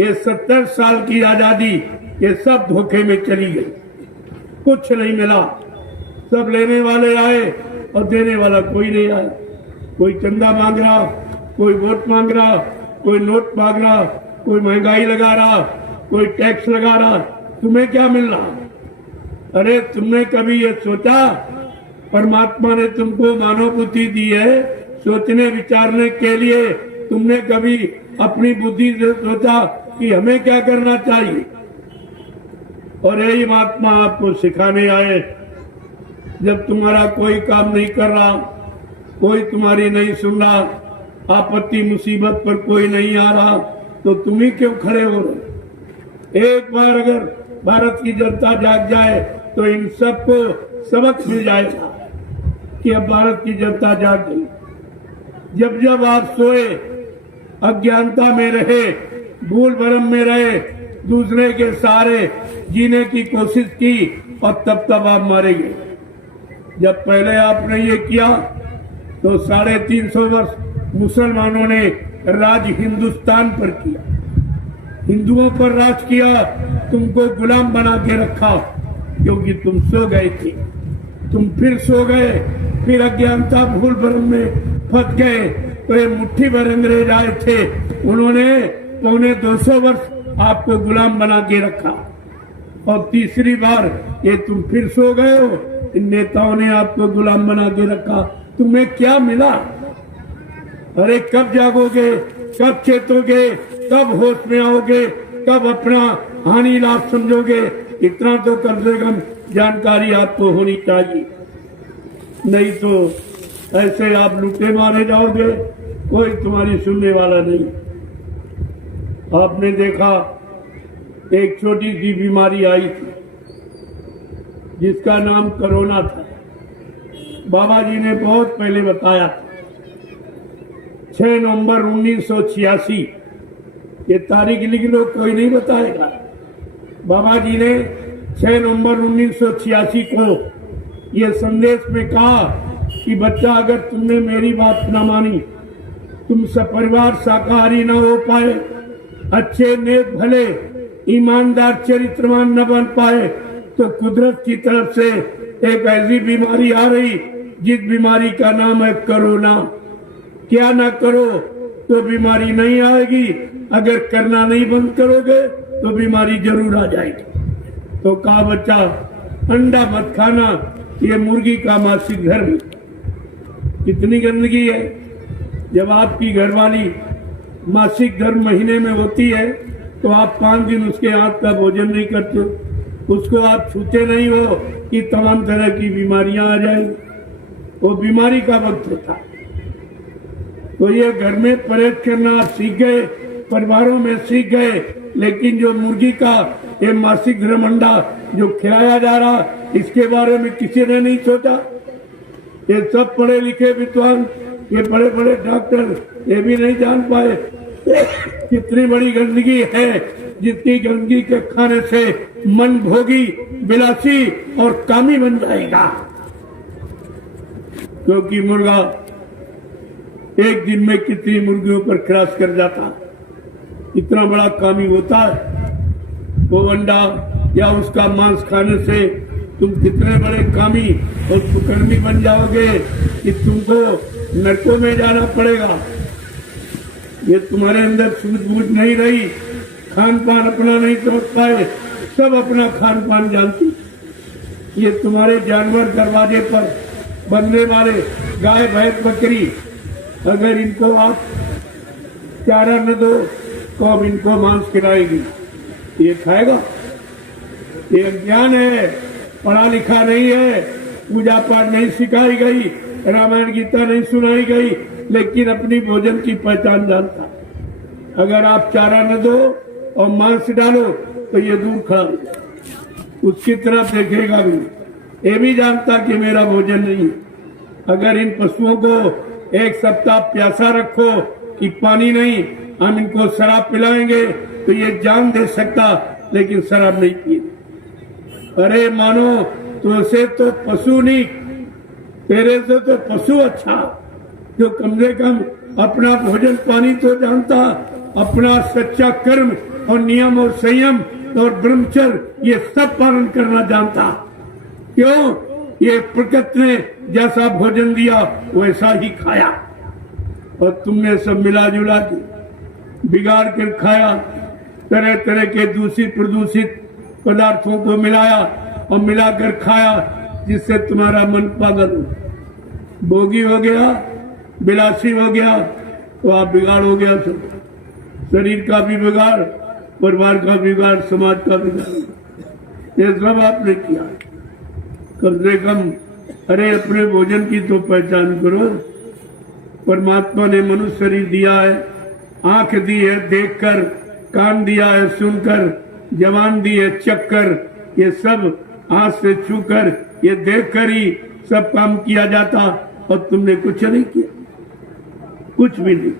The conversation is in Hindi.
ये 70 साल की आजादी ये सब धोखे में चली गई, कुछ नहीं मिला। सब लेने वाले आए और देने वाला कोई नहीं आया। कोई चंदा मांग रहा, कोई वोट मांग रहा, कोई नोट मांग रहा, कोई महंगाई लगा रहा, कोई टैक्स लगा रहा। तुम्हें क्या मिल रहा? अरे तुमने कभी ये सोचा? परमात्मा ने तुमको मानव बुद्धि दी है सोचने विचारने के लिए। तुमने कभी अपनी बुद्धि से सोचा कि हमें क्या करना चाहिए? और यही महात्मा आपको सिखाने आए। जब तुम्हारा कोई काम नहीं कर रहा, कोई तुम्हारी नहीं सुन रहा, आपत्ति मुसीबत पर कोई नहीं आ रहा, तो तुम ही क्यों खड़े हो रहे? एक बार अगर भारत की जनता जाग जाए तो इन सबको सबक मिल जाएगा कि अब भारत की जनता जाग गई। जब जब आप सोए, अज्ञानता में रहे, भूल भरम में रहे, दूसरे के सहारे जीने की कोशिश की और तब आप मारे गए। जब पहले आपने ये किया तो 350 वर्ष मुसलमानों ने राज हिंदुस्तान पर किया, हिंदुओं पर राज किया, तुमको गुलाम बना के रखा क्योंकि तुम सो गए थे। तुम फिर सो गए, फिर अज्ञानता भूल भरम में फंस गए। तो ये मुट्ठी भर अंग्रेज आए थे, उन्होंने 250 वर्ष आपको गुलाम बना के रखा और तीसरी बार ये तुम फिर सो गए हो। इन नेताओं ने आपको गुलाम बना के रखा, तुम्हें क्या मिला? अरे कब जागोगे, कब चेतोगे, कब होश में आओगे, कब अपना हानि लाभ समझोगे? इतना तो कम से कम जानकारी आपको होनी चाहिए, नहीं तो ऐसे आप लुटे मारे जाओगे, कोई तुम्हारी सुनने वाला नहीं। आपने देखा एक छोटी सी बीमारी आई थी जिसका नाम कोरोना था। बाबा जी ने बहुत पहले बताया था, 6 नवंबर 1986, ये तारीख लिख लो, कोई नहीं बताएगा। बाबा जी ने 6 नवंबर 1986 को ये संदेश में कहा कि बच्चा, अगर तुमने मेरी बात न मानी, तुम सपरिवार शाकाहारी न हो पाए, अच्छे नेक भले ईमानदार चरित्रवान न बन पाए, तो कुदरत की तरफ से एक ऐसी बीमारी आ रही जिस बीमारी का नाम है कोरोना। क्या ना करो तो बीमारी नहीं आएगी, अगर करना नहीं बंद करोगे तो बीमारी जरूर आ जाएगी। तो कहा बच्चा, अंडा मत खाना, ये मुर्गी का मासिक धर्म। कितनी गंदगी है। जब आपकी घरवाली मासिक धर्म महीने में होती है तो आप 5 दिन उसके हाथ का भोजन नहीं करते, उसको आप छूते नहीं हो कि तमाम तरह की बीमारियां आ जाएंगी। वो बीमारी का वक्त होता है। तो ये घर में परहेज करना आप सीख गए, परिवारों में सीख गए, लेकिन जो मुर्गी का ये मासिक धर्म अंडा जो खिलाया जा रहा, इसके बारे में किसी ने नहीं सोचा। ये सब पढ़े लिखे विद्वान, ये बड़े बड़े डॉक्टर ये भी नहीं जान पाए कितनी बड़ी गंदगी है, जितनी गंदगी के खाने से मन भोगी, विलासी और कामी बन जाएगा। क्योंकि मुर्गा एक दिन में कितनी मुर्गियों पर क्रॉस कर जाता, इतना बड़ा कामी होता है। वो अंडा या उसका मांस खाने से तुम कितने बड़े कामी और कुकर्मी बन जाओगे कि तुमको नरकों में जाना पड़ेगा। ये तुम्हारे अंदर सूझबूझ नहीं रही, खान पान अपना नहीं समझ पाए, सब अपना खान पान जानती। ये तुम्हारे जानवर दरवाजे पर बनने वाले गाय भैंस बकरी, अगर इनको आप चारा न दो तो अब इनको मांस खिलाएगी, ये खाएगा? ये अज्ञान है, पढ़ा लिखा नहीं है, पूजा पाठ नहीं सिखाई गई, रामायण गीता नहीं सुनाई गई, लेकिन अपनी भोजन की पहचान जानता। अगर आप चारा न दो और मांस डालो तो ये दूर खड़ा हो जाए, उसकी तरफ देखेगा भी, ये भी जानता कि मेरा भोजन नहीं है। अगर इन पशुओं को एक सप्ताह प्यासा रखो कि पानी नहीं, हम इनको शराब पिलाएंगे तो ये जान दे सकता, लेकिन शराब नहीं पिए। अरे मानो तो से तो पशु नहीं, तेरे से तो पशु अच्छा, जो कम से कम अपना भोजन पानी तो जानता, अपना सच्चा कर्म और नियम और संयम और ब्रह्मचर्य ये सब पालन करना जानता। क्यों? ये प्रकृति ने जैसा भोजन दिया वैसा ही खाया, और तुमने सब मिला जुला के बिगाड़ कर खाया। तरह तरह के दूषित प्रदूषित पदार्थों को मिलाया और मिलाकर खाया, जिससे तुम्हारा मन पागल हो, भोगी हो गया, विलासी हो गया, तो आप बिगाड़ हो गया। सब शरीर का भी बिगाड़, परिवार का बिगाड़, समाज का बिगाड़, ये सब आपने किया। कम से कम अरे अपने भोजन की तो पहचान करो। परमात्मा ने मनुष्य शरीर दिया है, आंख दी है देखकर, कान दिया है सुनकर, जबान दी है चखकर, ये सब हाथ से छूकर, ये देखकर ही सब काम किया जाता, और तुमने कुछ नहीं किया, कुछ भी नहीं।